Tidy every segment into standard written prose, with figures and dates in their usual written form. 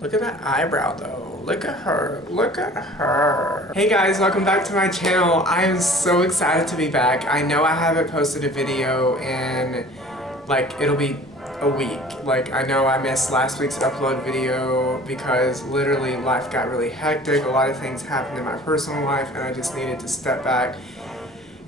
Look at that eyebrow though. Look at her. Look at her. Hey guys, welcome back to my channel. I am so excited to be back. I know I haven't posted a video in it'll be a week. I know I missed last week's upload video because literally life got really hectic. A lot of things happened in my personal life and I just needed to step back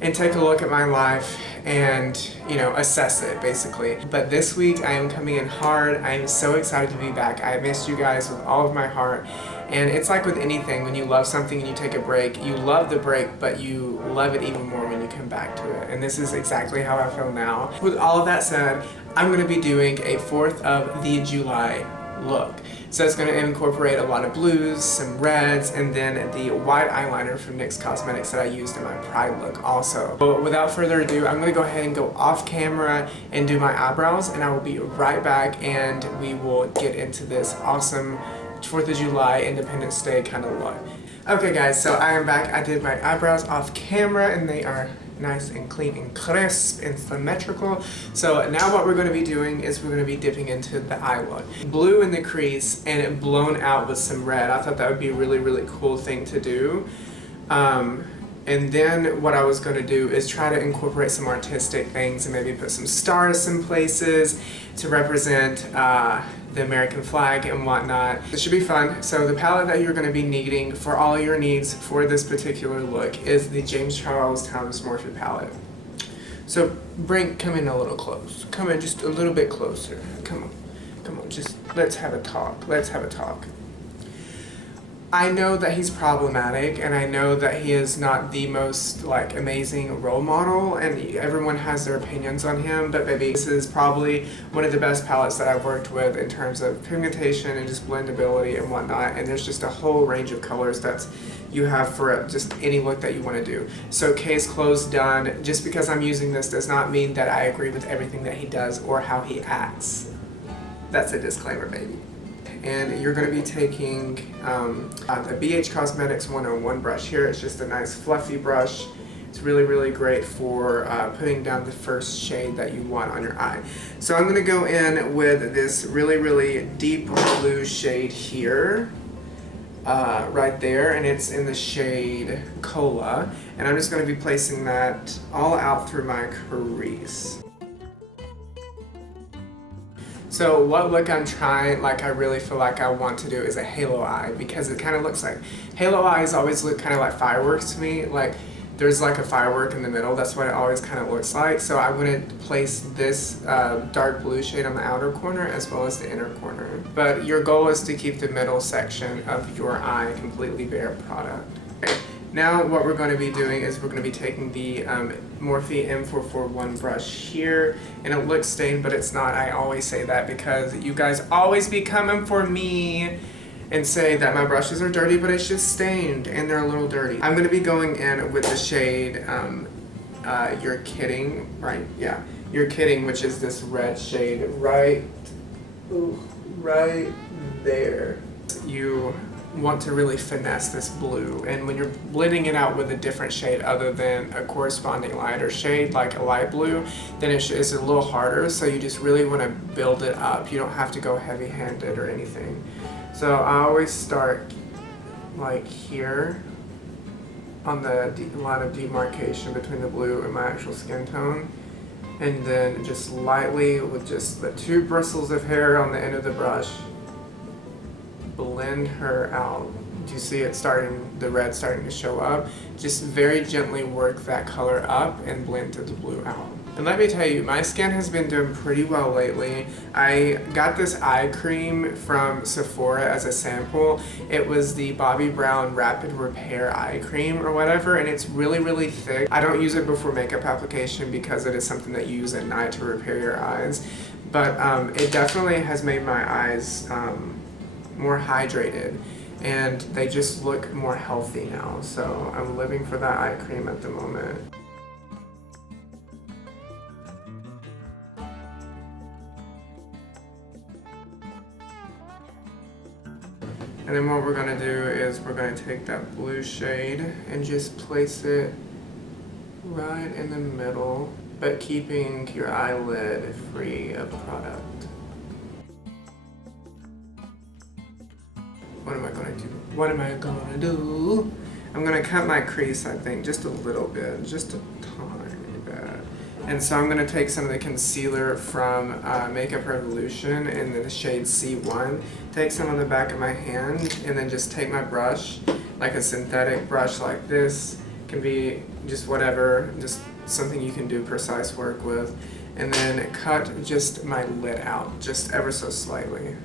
and take a look at my life and, assess it basically. But this week I am coming in hard. I am so excited to be back. I missed you guys with all of my heart. And it's like with anything, when you love something and you take a break, you love the break, but you love it even more when you come back to it. And this is exactly how I feel now. With all of that said, I'm gonna be doing a 4th of the July look. So it's going to incorporate a lot of blues, some reds, and then the white eyeliner from NYX Cosmetics that I used in my Pride look also. But without further ado, I'm going to go ahead and go off camera and do my eyebrows, and I will be right back and we will get into this awesome 4th of July Independence Day kind of look. Okay guys, so I am back. I did my eyebrows off camera and they are nice and clean and crisp and symmetrical. So now what we're going to be doing is we're going to be dipping into the eye look. Blue in the crease and it blown out with some red. I thought that would be a really, really cool thing to do. And then what I was going to do is try to incorporate some artistic things and maybe put some stars some places to represent the American flag and whatnot. It should be fun. So the palette that you're going to be needing for all your needs for this particular look is the James Charles Towers Morphe palette. So come in a little close. Come in just a little bit closer. Come on, just let's have a talk. Let's have a talk. I know that he's problematic and I know that he is not the most amazing role model and everyone has their opinions on him, but baby, this is probably one of the best palettes that I've worked with in terms of pigmentation and just blendability and whatnot, and there's just a whole range of colors that you have for just any look that you want to do. So case closed, done. Just because I'm using this does not mean that I agree with everything that he does or how he acts. That's a disclaimer, baby. And you're going to be taking the BH Cosmetics 101 brush here. It's just a nice fluffy brush. It's really, really great for putting down the first shade that you want on your eye. So I'm going to go in with this really, really deep blue shade here, right there, and it's in the shade Cola. And I'm just going to be placing that all out through my crease. So what look I'm trying, I really feel like I want to do is a halo eye, because it kind of looks like, halo eyes always look kind of like fireworks to me. There's a firework in the middle, that's what it always kind of looks like. So I'm going to place this dark blue shade on the outer corner as well as the inner corner. But your goal is to keep the middle section of your eye completely bare product. Okay. Now what we're going to be doing is we're going to be taking the Morphe M441 brush here, and it looks stained, but it's not. I always say that because you guys always be coming for me and say that my brushes are dirty, but it's just stained and they're a little dirty. I'm going to be going in with the shade You're Kidding, right? Yeah, You're Kidding, which is this red shade right there. You want to really finesse this blue, and when you're blending it out with a different shade other than a corresponding lighter shade like a light blue, then it's a little harder, so you just really want to build it up. You don't have to go heavy-handed or anything. So I always start here on the line of demarcation between the blue and my actual skin tone, and then just lightly with just the 2 bristles of hair on the end of the brush blend her out. Do you see it the red starting to show up? Just very gently work that color up and blend the blue out. And let me tell you, my skin has been doing pretty well lately. I got this eye cream from Sephora as a sample. It was the Bobbi Brown Rapid Repair Eye Cream or whatever, and it's really, really thick. I don't use it before makeup application because it is something that you use at night to repair your eyes. But it definitely has made my eyes more hydrated, and they just look more healthy now. So I'm living for that eye cream at the moment. And then what we're going to do is we're going to take that blue shade and just place it right in the middle, but keeping your eyelid free of product. what am I gonna do? What am I gonna do? I'm gonna cut my crease, I think, just a little bit, just a tiny bit. And so I'm gonna take some of the concealer from Makeup Revolution in the shade C1, take some on the back of my hand, and then just take my brush, like a synthetic brush like this, can be just whatever, just something you can do precise work with, and then cut just my lid out, just ever so slightly.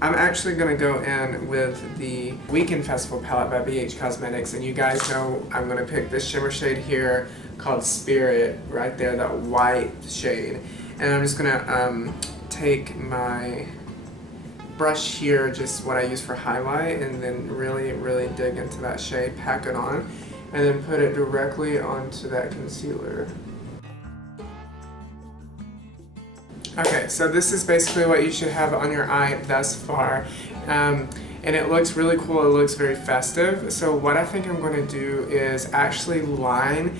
I'm actually going to go in with the Weekend Festival palette by BH Cosmetics, and you guys know I'm going to pick this shimmer shade here called Spirit, right there, that white shade. And I'm just going to take my brush here, just what I use for highlight, and then really, really dig into that shade, pack it on, and then put it directly onto that concealer. Okay, so this is basically what you should have on your eye thus far. And it looks really cool, it looks very festive. So what I think I'm going to do is actually line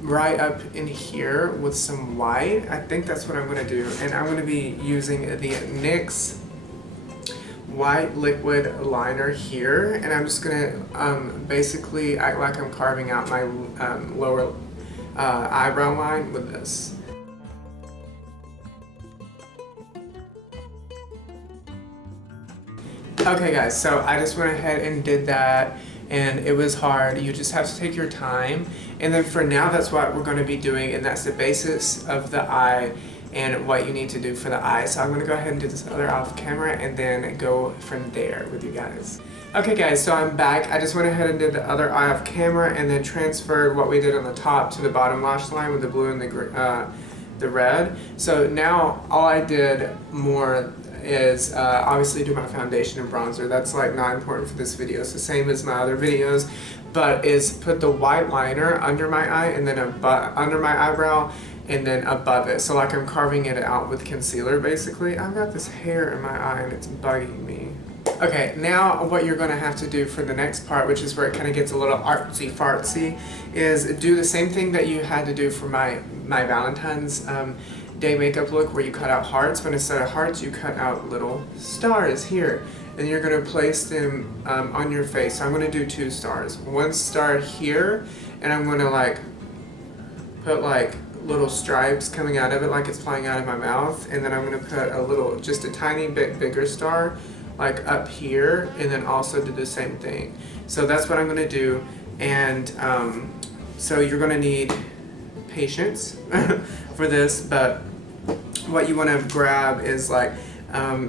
right up in here with some white. I think that's what I'm going to do. And I'm going to be using the NYX white liquid liner here. And I'm just going to basically act like I'm carving out my lower eyebrow line with this. Okay guys, so I just went ahead and did that, and it was hard. You just have to take your time, and then for now that's what we're going to be doing, and that's the basis of the eye and what you need to do for the eye. So I'm going to go ahead and do this other off camera and then go from there with you guys. Okay guys, so I'm back. I just went ahead and did the other eye off camera and then transferred what we did on the top to the bottom lash line with the blue and the red. So now all I did more is obviously do my foundation and bronzer. That's like not important for this video. It's the same as my other videos, but is put the white liner under my eye and then under my eyebrow and then above it. So like I'm carving it out with concealer basically. I've got this hair in my eye and it's bugging me. Okay, now what you're going to have to do for the next part, which is where it kind of gets a little artsy fartsy, is do the same thing that you had to do for my Valentine's Day makeup look, where you cut out hearts, but instead of hearts you cut out little stars here, and you're going to place them on your face. So I'm going to do 2 stars. 1 star here, and I'm going to like put like little stripes coming out of it like it's flying out of my mouth, and then I'm going to put a little, just a tiny bit bigger star like up here, and then also do the same thing. So that's what I'm going to do, and so you're going to need patience for this, but what you want to grab is like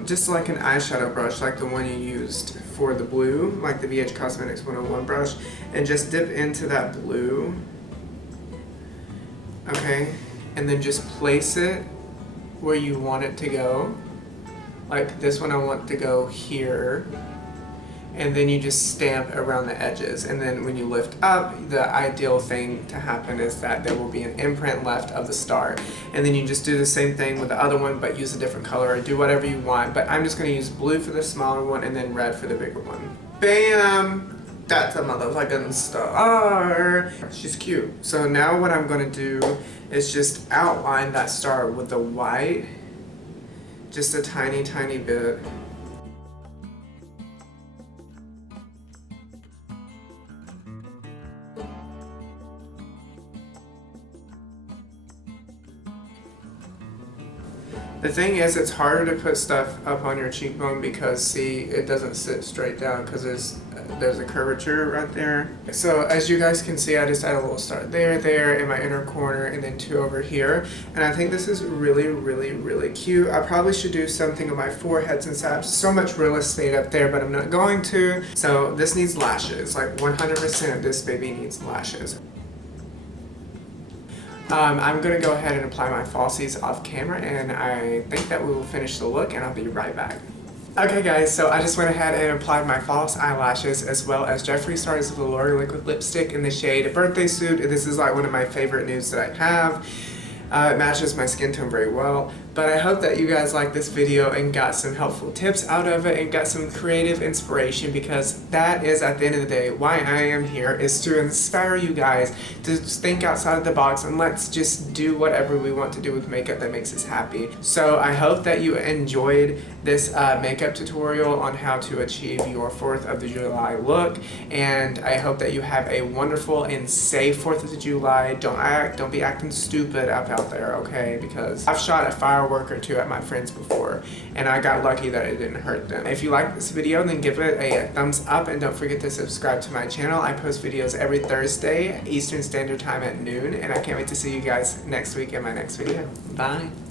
just like an eyeshadow brush, like the one you used for the blue, like the BH Cosmetics 101 brush, and just dip into that blue, okay, and then just place it where you want it to go. Like this one I want to go here, and then you just stamp around the edges, and then when you lift up, the ideal thing to happen is that there will be an imprint left of the star, and then you just do the same thing with the other one but use a different color, or do whatever you want, but I'm just going to use blue for the smaller one and then red for the bigger one. Bam! That's a motherfucking star! She's cute. So now what I'm going to do is just outline that star with the white, just a tiny, tiny bit. The thing is, it's harder to put stuff up on your cheekbone because, see, it doesn't sit straight down because there's a curvature right there. So as you guys can see, I just added a little star there in my inner corner, and then 2 over here. And I think this is really, really, really cute. I probably should do something on my forehead since I have so much real estate up there, but I'm not going to. So this needs lashes. Like 100% this baby needs lashes. I'm going to go ahead and apply my falsies off camera, and I think that we will finish the look, and I'll be right back. Okay guys, so I just went ahead and applied my false eyelashes as well as Jeffree Star's Velour Liquid Lipstick in the shade Birthday Suit. This is like one of my favorite nudes that I have. It matches my skin tone very well. But I hope that you guys liked this video and got some helpful tips out of it and got some creative inspiration, because that is, at the end of the day, why I am here, is to inspire you guys to think outside of the box and let's just do whatever we want to do with makeup that makes us happy. So I hope that you enjoyed this makeup tutorial on how to achieve your 4th of July look, and I hope that you have a wonderful and safe 4th of July. Don't be acting stupid up out there, okay? Because I've shot a firework or two at my friends before, and I got lucky that it didn't hurt them. If you like this video, then give it a thumbs up, and don't forget to subscribe to my channel. I post videos every Thursday, Eastern Standard Time at noon, and I can't wait to see you guys next week in my next video. Bye!